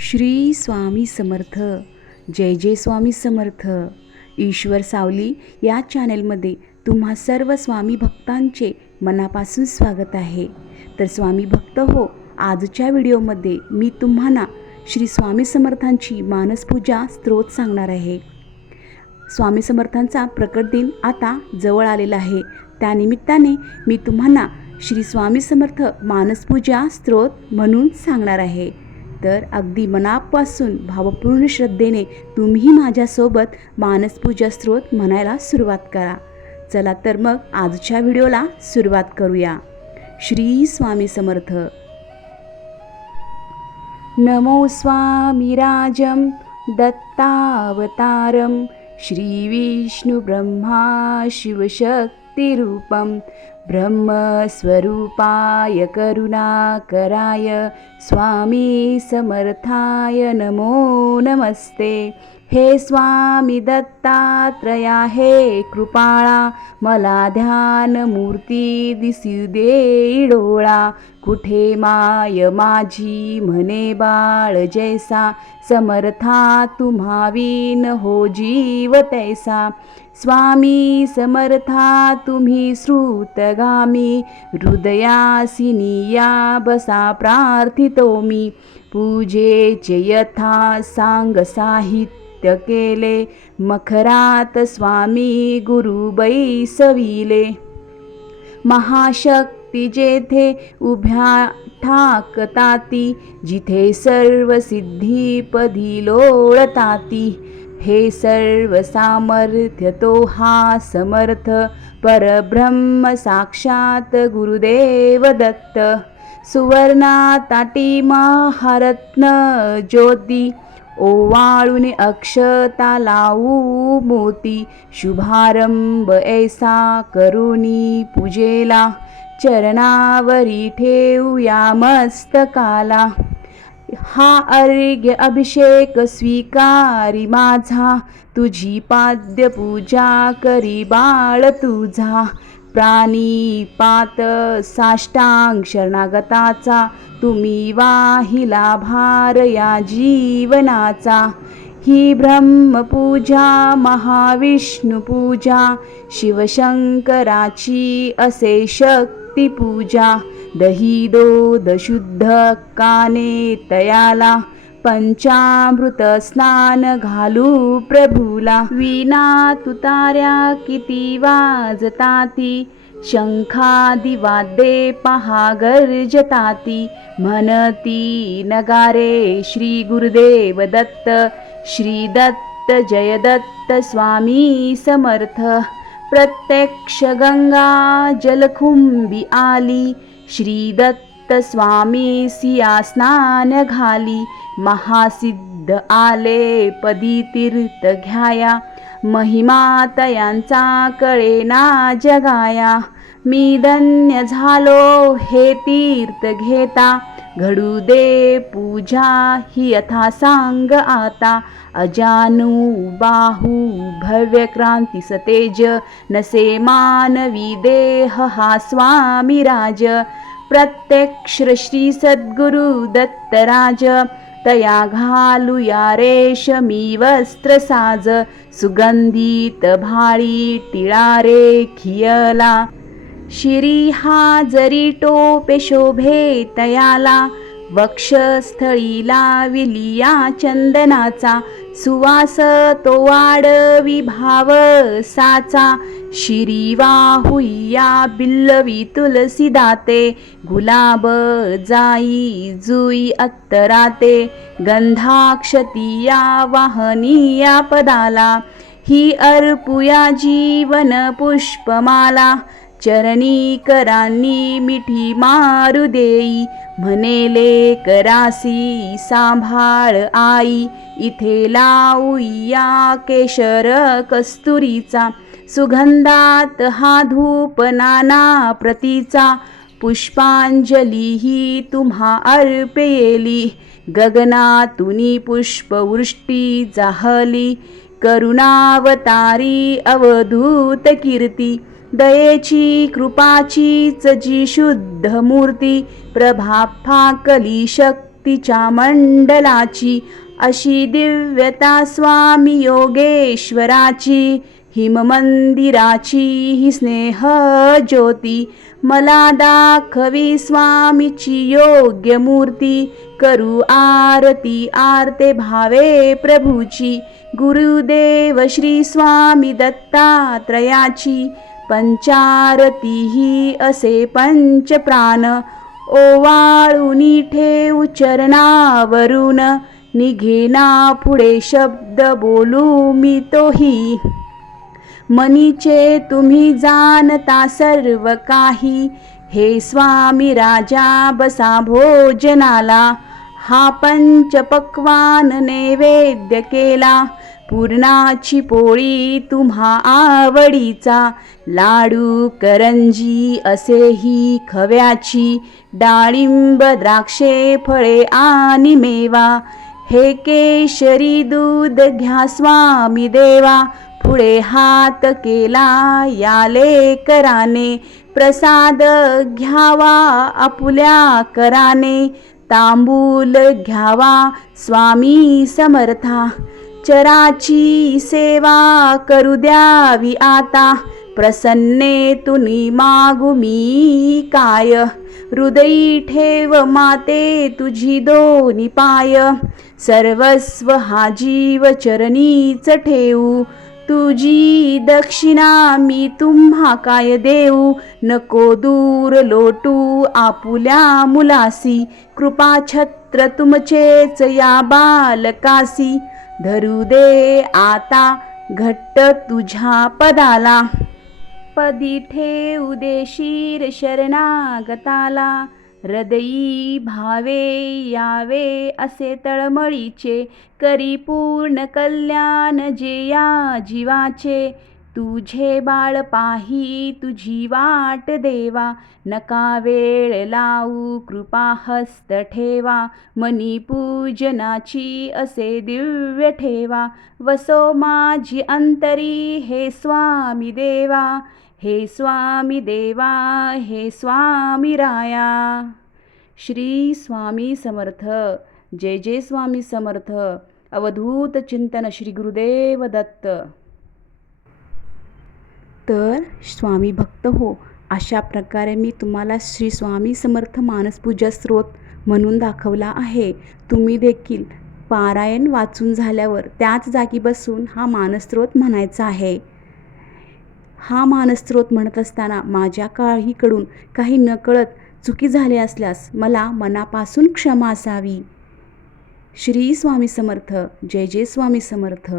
श्री स्वामी समर्थ. जय जय स्वामी समर्थ. ईश्वर सावली या चॅनेलमध्ये तुम्हा सर्व स्वामी भक्तांचे मनापासून स्वागत आहे. तर स्वामी भक्त हो आजच्या व्हिडिओमध्ये मी तुम्हाला श्री स्वामी समर्थांची मानसपूजा स्त्रोत सांगणार आहे. स्वामी समर्थांचा प्रकट दिन आता जवळ आलेला आहे. त्यानिमित्ताने मी तुम्हाला श्री स्वामी समर्थ मानसपूजा स्त्रोत म्हणून सांगणार आहे. तर अगदी मनापासून भावपूर्ण श्रद्धेने तुम्ही माझ्यासोबत मानसपूजा स्त्रोत म्हणायला सुरुवात करा. चला तर मग आजच्या व्हिडिओला सुरुवात करूया. श्री स्वामी समर्थ. नमो स्वामिराजं दत्तावतारं श्रीविष्णुब्रह्मा शिवशक्तिरूपं ब्रह्मस्वरूपाय करुणाकराय स्वामी समर्थाय नमो नमस्ते। हे स्वामी दत्तात्रया हे कृपाळा मला ध्यान मूर्ती दिसू दे डोळा. कुठे माय माझी म्हणे बाळ जैसा समर्था तुम्हावीन हो जीव तैसा. स्वामी समर्था तुम्ही श्रुतगामी हृदयासिनी या बसा प्रार्थितो मी. पूजेचे यथा सांग साहित्य केले. मखरात स्वामी गुरु सविले महाशक्ती जेथे उभ्या ठाकताती जिथे सर्व सिद्धीपदी लोळताती. हे सर्व सामर्थ्य तो हा समर्थ परब्रह्म साक्षात गुरुदेव दत्त. सुवर्णाताटी महारत्न ज्योती ओवाळून अक्षता लावू मोती. शुभारंभ ऐसा करुणी पूजेला. चरणावरी ठेवूया मस्तकाला. हा अर्घ्य अभिषेक स्वीकारी माझा. तुझी पाद्य पूजा करी बाळ तुझा. प्राणी पात साष्टांग शरणागताचा तुम्ही वाहिला भार या जीवनाचा. ही ब्रह्मपूजा महाविष्णुपूजा शिवशंकराची असे शक्तिपूजा दही दो शुद्ध काने तयाला पंचामृत स्नान घालू प्रभूला. विना तुतार्या किती वाजताती? शंखादी वाद्ये पहा गर्जताती. म्हणती नगारे श्री गुरुदेव दत्त श्री दत्त जय दत्त स्वामी समर्थ. प्रत्यक्ष गंगा जलकुंभी आली. श्री दत्त स्वामी सिया स्नान घाली महासिद्ध आले पदी तीर्थ घ्याया महिमा तयांचा कळेना जगाया. मी धन्य झालो हे तीर्थ घेता घडू दे पूजा ही यथा सांग आता. अजानू बाहू भव्य क्रांती सतेज नसे मानवी देह हा स्वामी राज. प्रत्यक्ष श्री सद्गुरु दत्तराज तया घालूया रेशमी वस्त्र साज सुगंधित भाळी टिळारे खियला। शिरी हा जरी टोपे शोभे तयाला वक्षस्थळीला विलिया चंदनाचा सुवास तो विभाव साचा शिरी वाहुया बिल्लवी तुलसी दाते गुलाब जाई जुई अत्तराते गंधाक्षतिया वाहनिया पदाला ही अर्पुया जीवन पुष्पमाला चरणी करांनी मिठी मारू देई. म्हणेले करासी सांभाळ आई. इथे लावूया केशर कस्तुरीचा. सुगंधात हा धूप नाना प्रतीचा. पुष्पांजली ही तुम्हा अर्पेली. गगनातुनी पुष्पवृष्टी जाहली. करुणावतारी अवधूत कीर्ती. दयेची कृपाचीच जी शुद्ध मूर्ती प्रभा फाकली शक्तीच्या मंडलाची अशी दिव्यता स्वामी योगेश्वराची हिममंदिराची ही स्नेह ज्योती मला दाखवी स्वामीची योग्य मूर्ती करू आरती आरते भावे प्रभूची. गुरुदेव श्री स्वामी दत्तात्रयाची पंचारती ही असे पंचप्राण ओवाळूनी ठेव चरणावरून. निघेना पुढे शब्द बोलू मी तोही. मनीचे तुम्ही जाणता सर्व काही. हे स्वामी राजा बसा भोजनाला. हा पंचपक्वान नैवेद्य केला. पूर्णाची पोळी तुम्हा आवडीचा. लाडू करंजी असेही खव्याची. डाळिंब द्राक्षे फळे आणि मेवा. हे केशरी दूध घ्या स्वामी देवा. पुढे हात केला या लेकराने. प्रसाद घ्यावा आपुल्या कराने. तांबूल घ्यावा स्वामी समर्था. चराची सेवा करू द्यावी आता. प्रसन्ने तुनी मागू मी काय? हृदयी ठेव माते तुझी दोन्ही पाय. सर्वस्व हा जीव चरणीच ठेवू. तुझी दक्षिणा मी तुम्हा काय देऊ? नको दूर लोटू आपुल्या मुलासी. कृपा छत्र तुमचेच या बालकासी. धरू दे आता घट्ट तुझ्या पदाला. पदी ठेऊ दे शिर शरणागताला. हृदयी भावे यावे असे तळमळीचे. करी पूर्ण कल्याण जे या जीवाचे. तुझे बाळ पाही तुझी वाट देवा. नका वेळ लावू कृपा हस्त ठेवा. मनी पूजनाची असे दिव्य ठेवा. वसो माझी अंतरी हे स्वामी देवा. हे स्वामी देवा हे स्वामी राया. श्री स्वामी समर्थ. जय जय स्वामी समर्थ. अवधूत चिंतन श्री गुरुदेव दत्त. स्वामी भक्त हो. अशा प्रकारे मी तुम्हाला श्री स्वामी समर्थ मानसपूजा स्रोत म्हणून दाखवला आहे. तुम्ही देखील पारायण वाचून झाल्यावर त्याच जागी बसून हा मानस्त्रोत म्हणायचा आहे. हा मानस्त्रोत म्हणत असताना माझ्या काहीकडून काही नकळत चुकी झाली असल्यास मला मनापासून क्षमा असावी. श्री स्वामी समर्थ. जय जय स्वामी समर्थ.